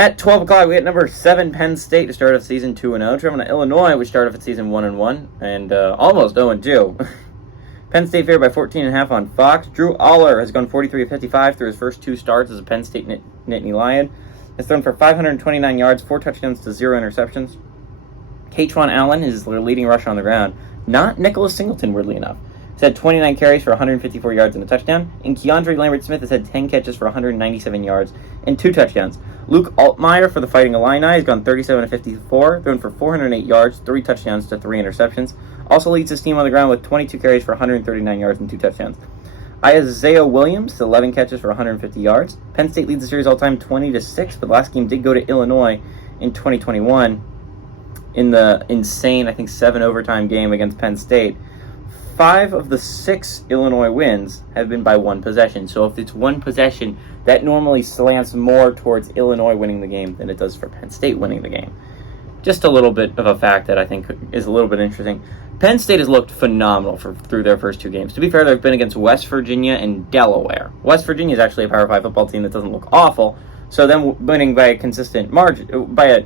At 12 o'clock, we had number 7 Penn State to start off season 2-0. Traveling to Illinois, which started off at season 1-1 and almost 0-2. Penn State favored by 14.5 on Fox. Drew Aller has gone 43 of 55 through his first 2 starts as a Penn State Nittany Lion. Has thrown for 529 yards, 4 touchdowns to 0 interceptions. Katron Allen is their leading rusher on the ground. Not Nicholas Singleton, weirdly enough. He's had 29 carries for 154 yards and a touchdown. And Keandre Lambert-Smith has had 10 catches for 197 yards and 2 touchdowns. Luke Altmaier for the Fighting Illini has gone 37 of 54, thrown for 408 yards, 3 touchdowns to 3 interceptions. Also leads his team on the ground with 22 carries for 139 yards and 2 touchdowns. Isaiah Williams, 11 catches for 150 yards. Penn State leads the series all-time 20-6, but the last game did go to Illinois in 2021 in the insane, I think, 7 overtime game against Penn State. 5 of the 6 Illinois wins have been by 1 possession. So if it's 1 possession, that normally slants more towards Illinois winning the game than it does for Penn State winning the game. Just a little bit of a fact that I think is a little bit interesting. Penn State has looked phenomenal through their first 2 games. To be fair, they've been against West Virginia and Delaware. West Virginia is actually a Power 5 football team that doesn't look awful, so them winning by a consistent margin, by a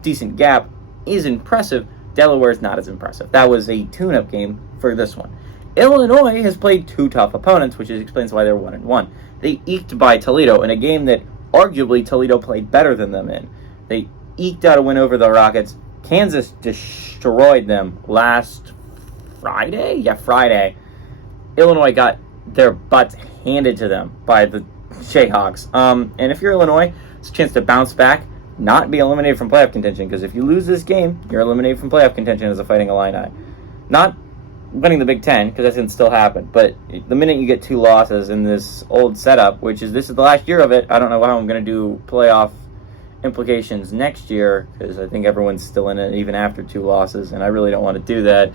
decent gap, is impressive. Delaware is not as impressive. That was a tune-up game for this one. Illinois has played 2 tough opponents, which explains why they're 1-1. They eked by Toledo in a game that arguably Toledo played better than them in. They eked out a win over the Rockets. Kansas destroyed them last Friday? Yeah, Friday. Illinois got their butts handed to them by the Jayhawks. And if you're Illinois, it's a chance to bounce back, not be eliminated from playoff contention, because if you lose this game, you're eliminated from playoff contention as a Fighting Illini. Not winning the Big Ten, because that can still happen, but the minute you get 2 losses in this old setup, this is the last year of it, I don't know how I'm going to do playoff implications next year, because I think everyone's still in it even after 2 losses, and I really don't want to do that.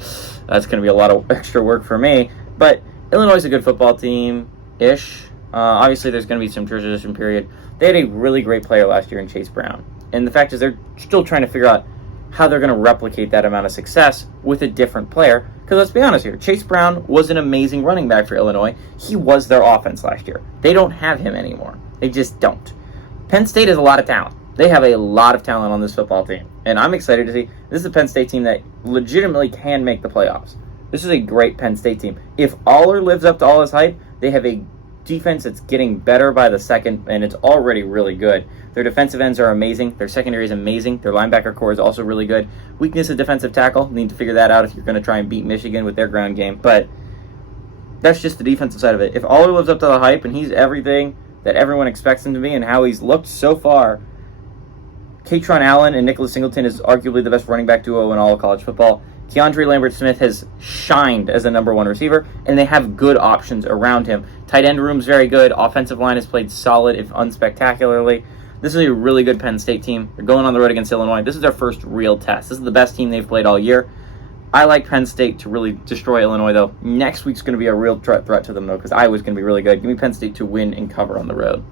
That's going to be a lot of extra work for me, but Illinois is a good football team-ish. Obviously, there's going to be some transition period. They had a really great player last year in Chase Brown, and the fact is they're still trying to figure out how they're going to replicate that amount of success with a different player, because let's be honest here, Chase Brown was an amazing running back for Illinois. He was their offense last year. They don't have him anymore. They just don't. Penn State has a lot of talent. They have a lot of talent on this football team, and I'm excited to see. This is a Penn State team that legitimately can make the playoffs. This is a great Penn State team. If Aller lives up to all his hype, they have a defense that's getting better by the second, and it's already really good. Their defensive ends are amazing. Their secondary is amazing. Their linebacker core is also really good. Weakness of defensive tackle. Need to figure that out if you're going to try and beat Michigan with their ground game. But that's just the defensive side of it. If Aller lives up to the hype and he's everything that everyone expects him to be and how he's looked so far, Katron Allen and Nicholas Singleton is arguably the best running back duo in all of college football. Keandre Lambert-Smith has shined as a number 1 receiver, and they have good options around him. Tight end room's very good. Offensive line has played solid, if unspectacularly. This is a really good Penn State team. They're going on the road against Illinois. This is their first real test. This is the best team they've played all year. I like Penn State to really destroy Illinois, though. Next week's going to be a real threat to them, though, because Iowa's going to be really good. Give me Penn State to win and cover on the road.